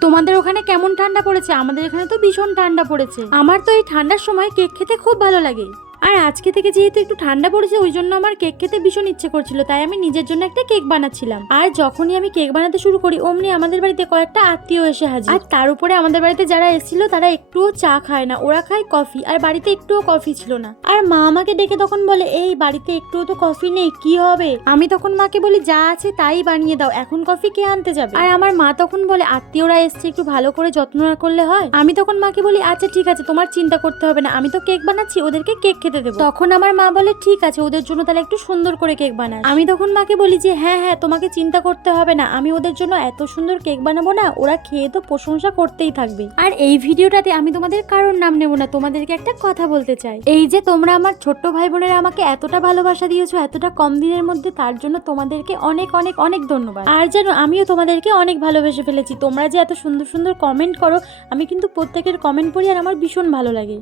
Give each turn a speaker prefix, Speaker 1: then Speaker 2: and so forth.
Speaker 1: তোমাদের ওখানে কেমন ঠান্ডা পড়েছে? আমাদের এখানে তো ভীষণ ঠান্ডা পড়েছে। আমার তো এই ঠান্ডার সময় কেক খেতে খুব ভালো লাগে। আর আজকে থেকে যেহেতু একটু ঠান্ডা পড়েছে, ওই জন্য আমার কেক খেতে ভীষণ ইচ্ছে করছিল, তাই আমি নিজের জন্য একটা কেক বানাচ্ছিলাম। আর যখনই আমি কেক বানাতে শুরু করি, অমনি আমাদের বাড়িতে কয়েকটা আত্মীয় এসে হাজির। আর তার উপরে আমাদের বাড়িতে যারা এসেছিল, তারা একটুও চা খায় না, ওরা খায় কফি, আর বাড়িতে একটুও কফি ছিল না। আর মা আমাকে ডেকে তখন বলে, এই বাড়িতে একটুও তো কফি নেই, কি হবে? আমি তখন মাকে বলি, যা আছে তাই বানিয়ে দাও, এখন কফি কে আনতে যাবে? আর আমার মা তখন বলে, আত্মীয়রা এসছে, একটু ভালো করে যত্ন না করলে হয়? আমি তখন মাকে বলি আচ্ছা ঠিক আছে, তোমার চিন্তা করতে হবে না, আমি তো কেক বানাচ্ছি, ওদেরকে কেক খেতে দেবো। তখন আমার মা বলে, ঠিক আছে, ওদের জন্য তাহলে একটু সুন্দর করে কেক বানাস। আমি তখন মাকে বলি যে হ্যাঁ হ্যাঁ তোমাকে চিন্তা করতে হবে না। আমি ওদের জন্য এত সুন্দর কেক বানাবো না, ওরা খেয়ে তো প্রশংসা করতেই থাকবে। আর এই ভিডিওটাতে আমি তোমাদের কারোর নাম নেব না, তোমাদেরকে একটা কথা বলতে চাই। এই যে তোমরা আমার ছোট্ট ভাই বোনেরা আমাকে এতটা ভালোবাসা দিয়েছ, এতটা কম দিনের মধ্যে, তার জন্য তোমাদেরকে অনেক অনেক অনেক ধন্যবাদ। আর যেন আমিও তোমাদেরকে অনেক ভালোবেসে ফেলেছি। তোমরা যে এত সুন্দর সুন্দর কমেন্ট করো, আমি কিন্তু প্রত্যেকের কমেন্ট পড়ি আর আমার ভীষণ ভালো লাগে।